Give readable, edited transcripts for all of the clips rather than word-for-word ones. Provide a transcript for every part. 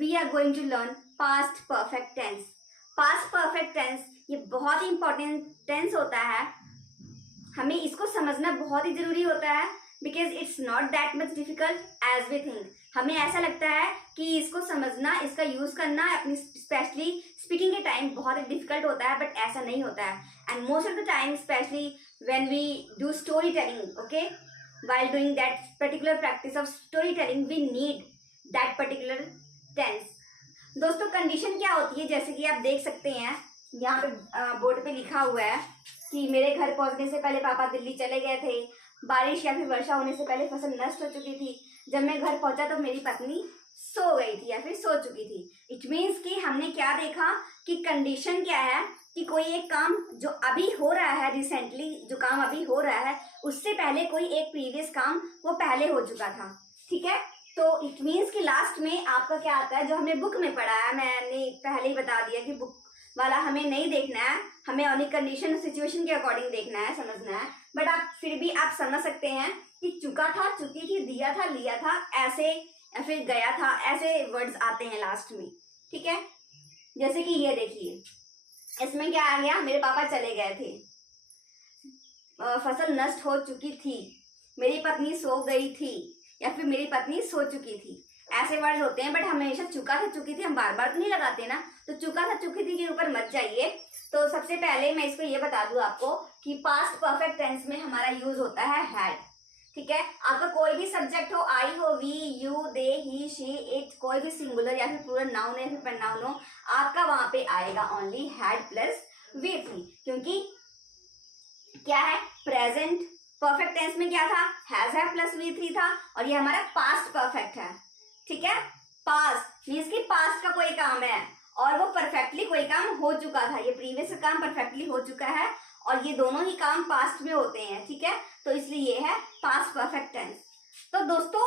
we are going to learn past perfect tense. Past perfect tense ये बहुत ही important tense होता है, हमें इसको समझना बहुत ही जरूरी होता है because it's not that much difficult as we think. हमें ऐसा लगता है कि इसको समझना, इसका यूज करना अपनी स्पेशली स्पीकिंग के टाइम बहुत ही डिफिकल्ट होता है, बट ऐसा नहीं होता है. And most of the time specially when we do story telling, okay, while doing that particular practice of storytelling we need that particular tense. दोस्तों कंडीशन क्या होती है, जैसे कि आप देख सकते हैं यहाँ पे बोर्ड पे लिखा हुआ है कि मेरे घर पहुंचने से पहले पापा दिल्ली चले गए थे, बारिश या फिर वर्षा होने से पहले फसल नष्ट हो चुकी थी, जब मैं घर पहुंचा तो मेरी पत्नी सो गई थी या फिर सो चुकी थी. इट मीन्स कि हमने क्या देखा कि कंडीशन क्या है कि कोई एक काम जो अभी हो रहा है, रिसेंटली जो काम अभी हो रहा है, उससे पहले कोई एक प्रीवियस काम वो पहले हो चुका था. ठीक है, तो इट मीन्स कि लास्ट में आपका क्या आता है, जो हमने बुक में पढ़ा है, मैंने पहले ही बता दिया कि बुक वाला हमें नहीं देखना है, हमें ओनली कंडीशन सिचुएशन के अकॉर्डिंग देखना है, समझना है. बट आप फिर भी आप समझ सकते हैं कि चुका था, चुकी थी, दिया था, लिया था, ऐसे या फिर गया था, ऐसे वर्ड्स आते हैं लास्ट में. ठीक है, जैसे कि ये देखिए इसमें क्या आ गया, मेरे पापा चले गए थे, फसल नष्ट हो चुकी थी, मेरी पत्नी सो गई थी या फिर मेरी पत्नी सो चुकी थी, ऐसे वर्ड्स होते हैं. बट हमेशा चुका था, चुकी थी हम बार बार तो नहीं लगाते ना, तो चुका था, चुकी थी के ऊपर मत जाइए. तो सबसे पहले मैं इसको ये बता दूं आपको कि पास्ट परफेक्ट टेंस में हमारा यूज होता है हैड. ठीक है, आपका कोई भी सब्जेक्ट हो, आई हो, we, you, they, he, she, it, कोई भी सिंगुलर या फिर प्लूरल नाउन या फिर प्रोनाउन हो, आपका वहां पे आएगा ओनली हैड प्लस वी थी. क्योंकि क्या है, प्रेजेंट परफेक्ट टेंस में क्या था, हैज है प्लस वी थ्री था, और ये हमारा पास्ट परफेक्ट है. ठीक है, पास्ट मीन्स कि पास्ट का कोई काम है और वो परफेक्टली कोई काम हो चुका था, ये प्रीवियस काम परफेक्टली हो चुका है और ये दोनों ही काम पास्ट में होते हैं. ठीक है, तो इसलिए ये है पास्ट परफेक्ट टेंस. तो दोस्तों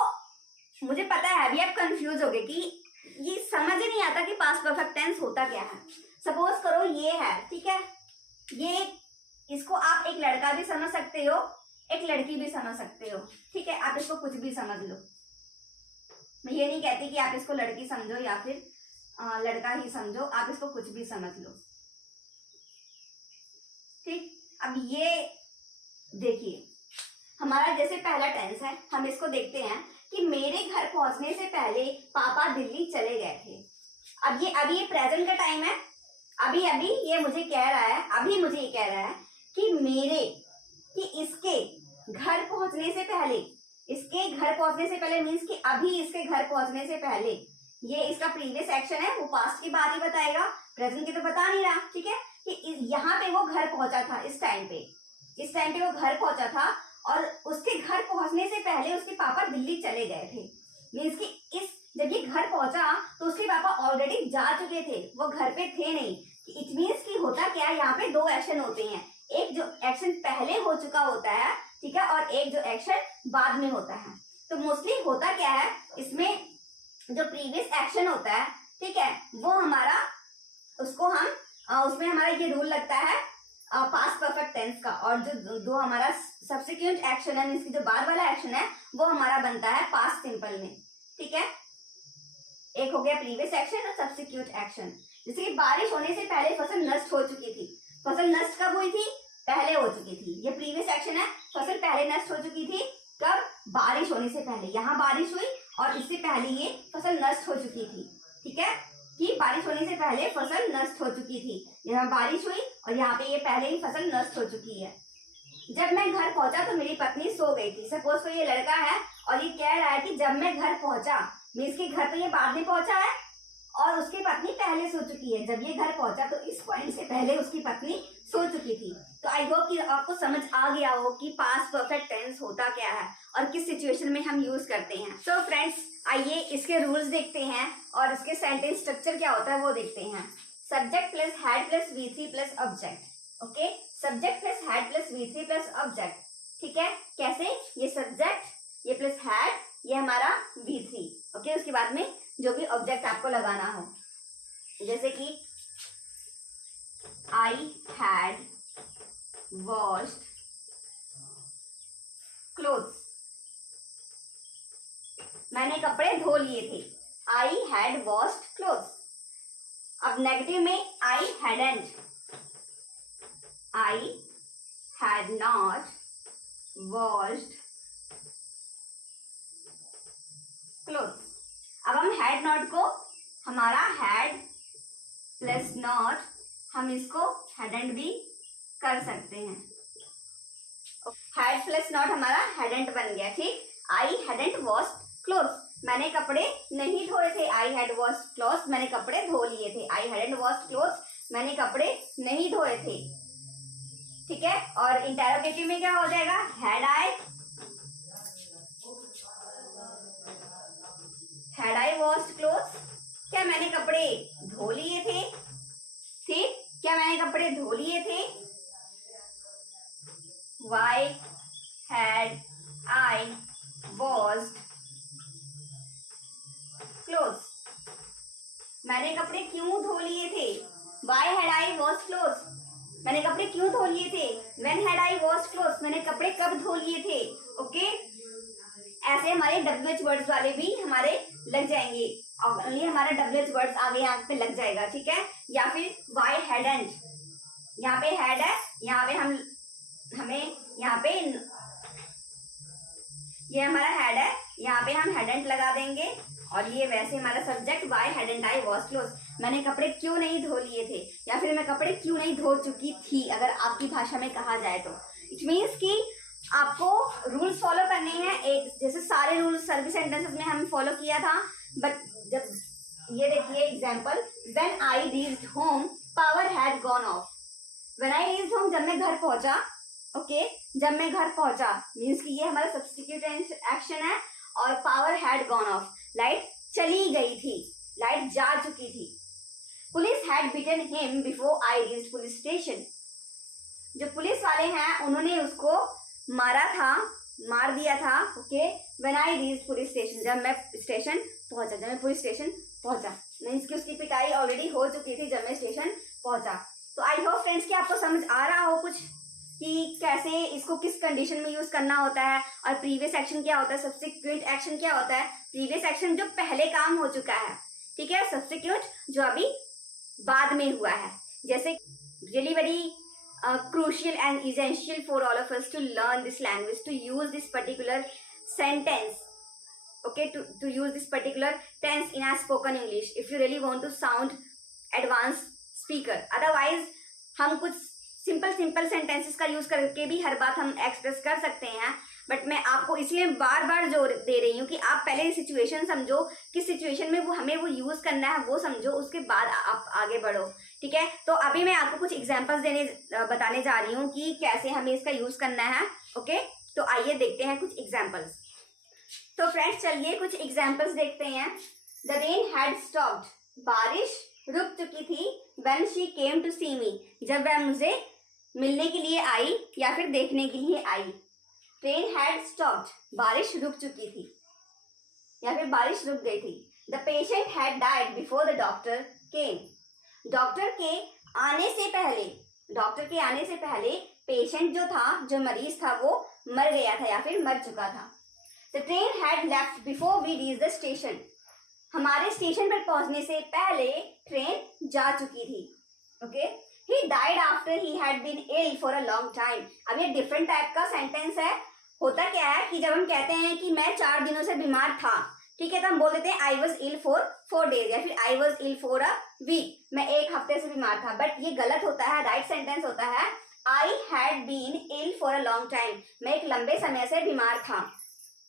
मुझे पता है अभी आप कंफ्यूज हो गए कि ये समझ ही नहीं आता कि पास्ट परफेक्ट टेंस होता क्या है. सपोज करो ये है, ठीक है, ये इसको आप एक लड़का भी समझ सकते हो, एक लड़की भी समझ सकते हो. ठीक है, आप इसको कुछ भी समझ लो, मैं ये नहीं कहती कि आप इसको लड़की समझो या फिर लड़का ही समझो, आप इसको कुछ भी समझ लो. ठीक, अब ये देखिए हमारा जैसे पहला टेंस है, हम इसको देखते हैं कि मेरे घर पहुंचने से पहले पापा दिल्ली चले गए थे. अब ये प्रेजेंट का टाइम है, अभी ये मुझे कह रहा है, अभी मुझे ये कह रहा है कि इसके घर पहुंचने से पहले, इसके घर पहुंचने से पहले मीन्स कि अभी इसके घर पहुंचने से पहले, ये इसका प्रीवियस एक्शन है, वो पास्ट की बात ही बताएगा, प्रेजेंट की तो बता नहीं रहा. ठीक है, कि यहाँ पे वो घर पहुंचा था, इस टाइम पे वो घर पहुंचा था और उसके घर पहुंचने से पहले उसके पापा दिल्ली चले गए थे. मीन्स कि जब ये घर पहुंचा तो उसके पापा ऑलरेडी जा चुके थे, वो घर पे थे नहीं. इट मीन्स कि होता क्या है, यहाँ पे दो एक्शन होते हैं, एक जो एक्शन पहले हो चुका होता है, ठीक है, और एक जो एक्शन बाद में होता है. तो मोस्टली होता क्या है, इसमें जो प्रीवियस एक्शन होता है, ठीक है, वो हमारा उसको हम उसमें हमारा ये रूल लगता है पास्ट परफेक्ट टेंस का, और जो हमारा सब्सिक्वेंट एक्शन है, इसकी जो बाद वाला एक्शन है, वो हमारा बनता है पास्ट सिंपल में. ठीक है, एक हो गया प्रीवियस एक्शन और सब्सिक्वेंट एक्शन. जैसे कि बारिश होने से पहले फसल नष्ट हो चुकी थी, फसल नष्ट कब हुई थी, पहले हो चुकी थी, ये प्रीवियस एक्शन है, फसल पहले नष्ट हो चुकी थी, कब, बारिश होने से पहले. यहाँ बारिश हुई और इससे पहले ये फसल नष्ट हो चुकी थी. ठीक है, कि बारिश होने से पहले फसल नष्ट हो चुकी थी, यहाँ बारिश हुई और यहाँ पे ये पहले ही फसल नष्ट हो चुकी है. जब मैं घर पहुंचा तो मेरी पत्नी सो गई थी. सपोज को ये लड़का है और ये कह रहा है कि जब मैं घर पहुंचा, मीन्स के घर तो ये बाद में पहुंचा है और उसकी पत्नी पहले सो चुकी है. जब ये घर पहुंचा तो इस पॉइंट से पहले उसकी पत्नी सो चुकी थी. तो आई होप कि आपको समझ आ गया हो कि पास्ट परफेक्ट टेंस होता क्या है और किस सिचुएशन में हम यूज करते हैं. सो फ्रेंड्स आइए इसके रूल्स देखते हैं और इसके सेंटेंस स्ट्रक्चर क्या होता है वो देखते हैं. Subject plus had plus we three plus object. Okay, subject plus had plus we three plus object. ठीक है, कैसे, ये सब्जेक्ट, ये प्लस हैड, ये हमारा वी थ्री. ओके, उसके बाद में जो भी ऑब्जेक्ट आपको लगाना हो, जैसे कि आई हैड वॉश्ड क्लोथ्स, मैंने कपड़े धो लिए थे. I had washed clothes. अब नेगेटिव में I hadn't, I had not washed clothes. अब हम हैड नॉट को हमारा हैड प्लस नॉट हम इसको हैडंट भी कर सकते हैं। हैड प्लस नॉट हमारा हैडंट बन गया, ठीक। आई हैडंट वॉश्ड क्लोथ्स, मैंने कपड़े नहीं धोए थे। आई हैड वॉश्ड क्लोथ्स, मैंने कपड़े धो लिए थे। आई हैडंट वॉश्ड क्लोथ्स, मैंने कपड़े नहीं धोए थे, ठीक है। और इंटेरोगेटिव में क्या हो जाएगा, हैड आई वॉश्ड क्लोथ्स, क्या मैंने कपड़े धो लिए थे, ठीक, क्या मैंने कपड़े धो लिए थे। Why had I washed clothes, मैंने कपड़े क्यों धो लिए थे। Why had I washed clothes, मैंने कपड़े क्यों धो लिए थे। When had I washed clothes, मैंने कपड़े कब धो लिए थे। ओके, ऐसे हमारे WH वर्ड्स वाले भी हमारे लग जाएंगे, और ये हमारा WH वर्ड्स आगे यहाँ पे लग जाएगा, ठीक है। या फिर वाई हैडंट, यहाँ पे हैड है, यहाँ पे हमें यहाँ पे ये हमारा हैड है, यहाँ पे हम हैडंट लगा देंगे। और ये वैसे हमारा सब्जेक्ट वाई हैडंट आई वॉश्ड क्लोथ्स, मैंने कपड़े क्यों नहीं धो लिए थे, या फिर मैं कपड़े क्यों नहीं धो चुकी थी, अगर आपकी भाषा में कहा जाए तो। इट मीन्स कि आपको रूल्स फॉलो करने हैं, एक जैसे सारे रूल्स सर्विस सेंटेंसेस में हम फॉलो किया था। बट जब ये देखिए example, when I reached home power had gone of. When I reached home, जब मैं घर पहुंचा, ओके, जब मैं घर पहुंचा मीन्स कि ये हमारा सब्स्टिट्यूट एक्शन है। और power had gone of, light चली गई थी, लाइट जा चुकी थी। Police had beaten him before I reached police station, जो पुलिस वाले हैं उन्होंने उसको मारा था, मार दिया था। Okay, when I reached police station, जब मैं स्टेशन पहुंचा, जब मैं पुलिस स्टेशन पहुंचा, मीन्स कि उसकी पिटाई ऑलरेडी हो चुकी थी जब मैं स्टेशन पहुंचा। तो आई होप फ्रेंड्स कि आपको समझ आ रहा हो कुछ कि कैसे इसको किस कंडीशन में यूज करना होता है, और प्रीवियस एक्शन क्या होता है, सब्सिक्वेंट एक्शन क्या होता है। प्रीवियस एक्शन जो पहले काम हो चुका है, ठीक है, सब्सिक्वेंट जो अभी बाद में हुआ है। जैसे really very crucial and essential for all of us to learn this language, to use this particular sentence, okay, to use this particular tense in a spoken English if you really want to sound advanced speaker. Otherwise हम कुछ simple sentences का use करके भी हर बात हम express कर सकते हैं। बट मैं आपको इसलिए बार बार जोर दे रही हूँ कि आप पहले सिचुएशन समझो, किस सिचुएशन में वो हमें वो यूज करना है वो समझो, उसके बाद आप आगे बढ़ो, ठीक है। तो अभी मैं आपको कुछ एग्जांपल्स बताने जा रही हूँ कि कैसे हमें इसका यूज करना है। ओके, तो आइए देखते हैं कुछ एग्जाम्पल्स। तो फ्रेंड्स चलिए कुछ एग्जाम्पल्स देखते हैं। द रेन हैड स्टॉप्ड, बारिश रुक चुकी थी। व्हेन शी केम टू सी मी, जब वह मुझे मिलने के लिए आई या फिर देखने के लिए आई। ट्रेन हैड स्टॉप्ड, बारिश रुक चुकी थी या फिर बारिश रुक गई थी। The patient had died before the doctor came, doctor के आने से पहले पेशेंट जो था, जो मरीज था, वो मर गया था या फिर मर चुका था। The train had left before we reach the station, हमारे स्टेशन पर पहुंचने से पहले ट्रेन जा चुकी थी। Okay, he died after he had been ill for a long time. अब ये डिफरेंट टाइप का सेंटेंस है। होता क्या है कि जब हम कहते हैं कि मैं 4 दिनों से बीमार था, ठीक है, तो हम बोल देते हैं I was ill for 4 days या फिर I was ill for a week, मैं 1 हफ्ते से बीमार था। बट ये गलत होता है, राइट सेंटेंस होता है I had been ill for a long time, मैं एक लंबे समय से बीमार था,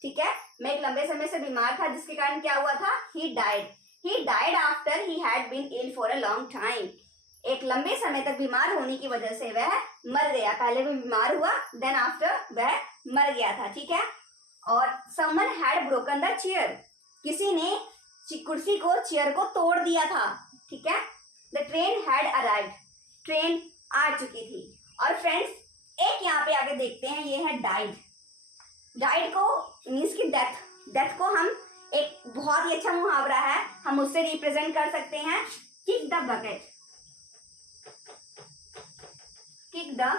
ठीक है, मैं एक लंबे समय से बीमार था, जिसके कारण क्या हुआ था, he died after he had been ill for a long time, एक लंबे समय तक बीमार होने की वजह से वह मर गया। पहले वो बीमार हुआ, देन आफ्टर वह मर गया था, ठीक है। और someone had broken the chair, किसी ने कुर्सी को, चेयर को तोड़ दिया था, ठीक है। The train had arrived, train आ चुकी थी। और फ्रेंड्स एक यहाँ पे आगे देखते हैं, ये है डाइड। डाइड को मीन्स की डेथ को हम एक बहुत ही अच्छा मुहावरा है, हम उससे रिप्रेजेंट कर सकते हैं, kick the bucket, kick the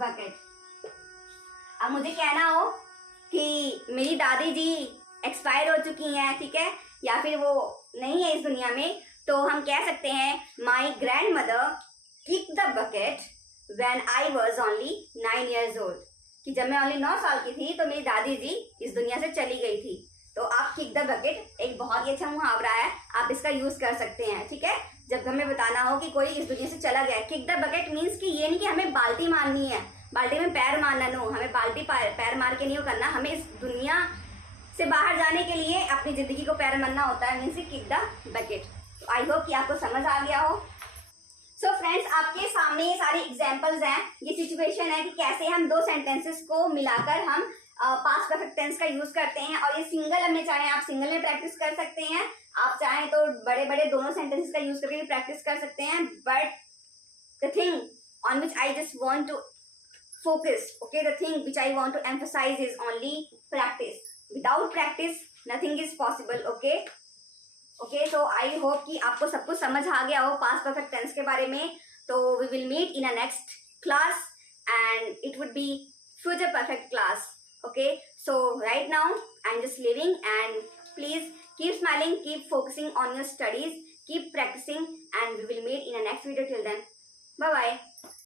bucket. अब मुझे कहना हो कि मेरी दादी जी एक्सपायर हो चुकी हैं, ठीक है, या फिर वो नहीं है इस दुनिया में, तो हम कह सकते हैं my grand mother kick the bucket when I was only 9 years old, कि जब मैं ओनली 9 साल की थी तो मेरी दादी जी इस दुनिया से चली गई थी। तो आप किक द बकेट एक बहुत ही अच्छा मुहावरा है, आप इसका यूज कर सकते हैं, ठीक है। जब हमें बताना हो कि कोई इस दुनिया से चला गया, किक द बकेट मीन्स कि ये नहीं कि हमें बाल्टी मारनी है, बाल्टी में पैर मारना, नो, हमें बाल्टी पैर मार के नहीं करना, हमें इस दुनिया से बाहर जाने के लिए अपनी जिंदगी को पैर मारना होता है, मीन्स किक द बकेट। तो आई होप कि आपको समझ आ गया हो। सो फ्रेंड्स, आपके सामने ये सारी एग्जांपल्स हैं, ये सिचुएशन है कि कैसे हम दो सेंटेंसेस को मिलाकर हम पास्ट परफेक्ट टेंस का यूज करते हैं। और ये सिंगल में चाहे आप सिंगल में प्रैक्टिस कर सकते हैं, आप चाहें तो बड़े बड़े दोनों सेंटेंसेस का यूज करके भी प्रैक्टिस कर सकते हैं। But the thing on which I just want to focus, okay, the thing which I want to emphasize is only practice. Without practice nothing is possible, okay, so I hope कि आपको सब कुछ समझ आ गया हो past perfect tense के बारे में। तो we will meet in a next class and it would be future perfect class, okay, so right now I'm just leaving and please keep smiling, keep focusing on your studies, keep practicing, and we will meet in a next video. Till then, bye bye.